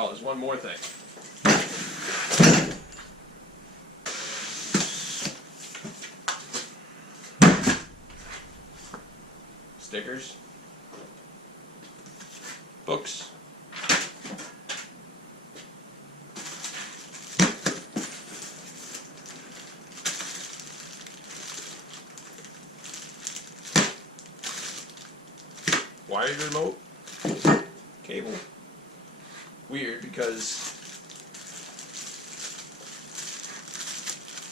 Oh, there's one more thing. Stickers. Books. Wired remote. Cable. Weird because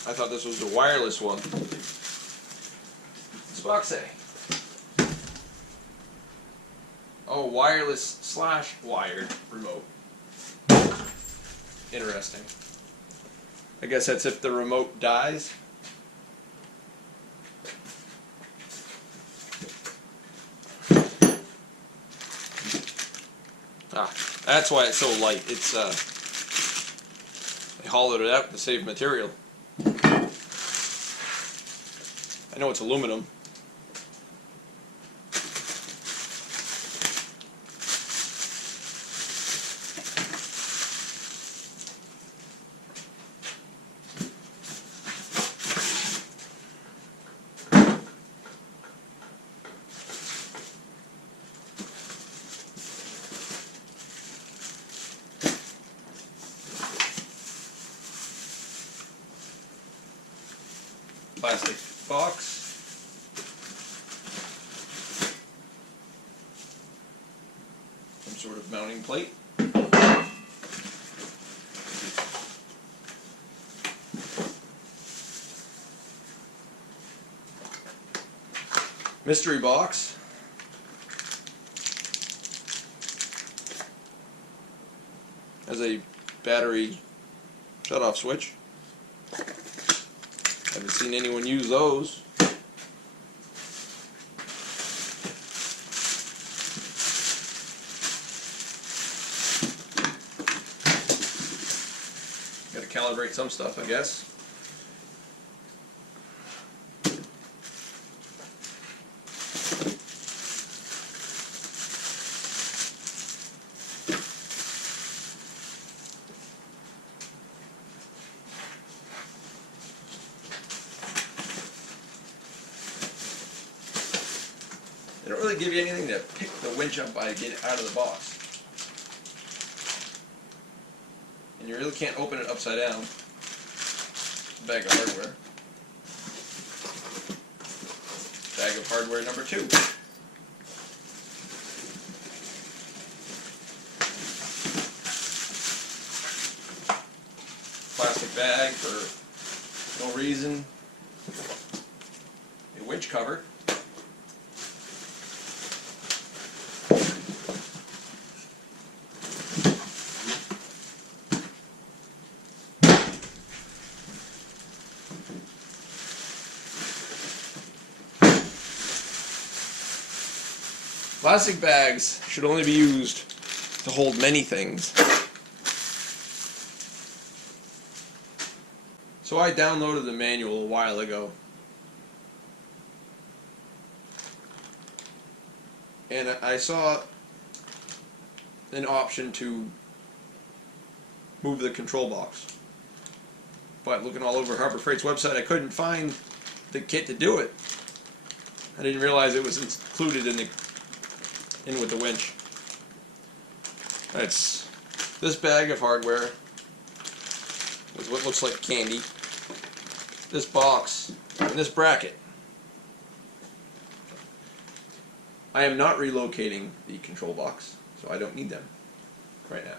I thought this was the wireless one. What's the box say? Oh, wireless / wired remote. Interesting. I guess that's if the remote dies. Ah, that's why it's so light. It's they hollowed it out to save material. I know it's aluminum. Plastic box. Some sort of mounting plate. Mystery box. Has a battery shut-off switch. Haven't seen anyone use those. Got to calibrate some stuff, I guess. They don't really give you anything to pick the winch up by to get it out of the box. And you really can't open it upside down. Bag of hardware. Bag of hardware number 2. Plastic bag for no reason. A winch cover. Plastic bags should only be used to hold many things. So I downloaded the manual a while ago. And I saw an option to move the control box. But looking all over Harbor Freight's website, I couldn't find the kit to do it. I didn't realize it was included in with the winch. That's this bag of hardware with what looks like candy, this box, and this bracket. I am not relocating the control box, so I don't need them right now.